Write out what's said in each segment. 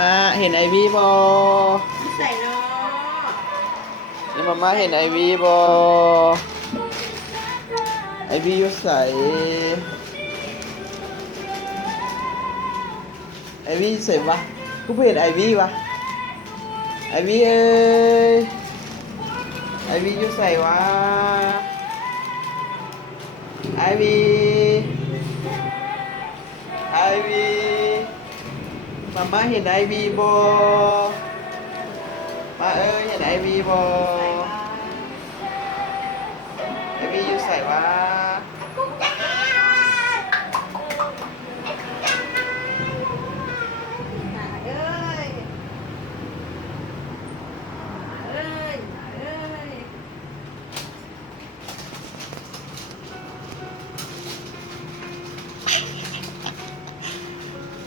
มาเห็นไอวีบอใส่เนาะเดี๋ยวมาเห็นไอวีบอไอวีอยู่ใส่ไอวีใส่ปะกูเห็นไอวีวะไอวีเอ้ยไอวีอยู่ใส่วะไอวีไอวีมาเห็นไอวีบอมาเอ้ยเห็นไอวีบอไอวีอยู่ใส่วะเอ้ยเอ้ยเอ้ย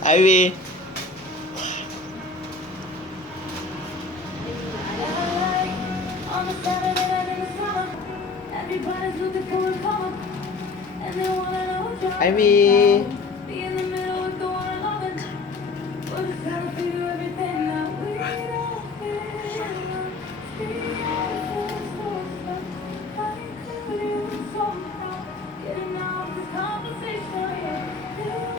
ไอวีไอวี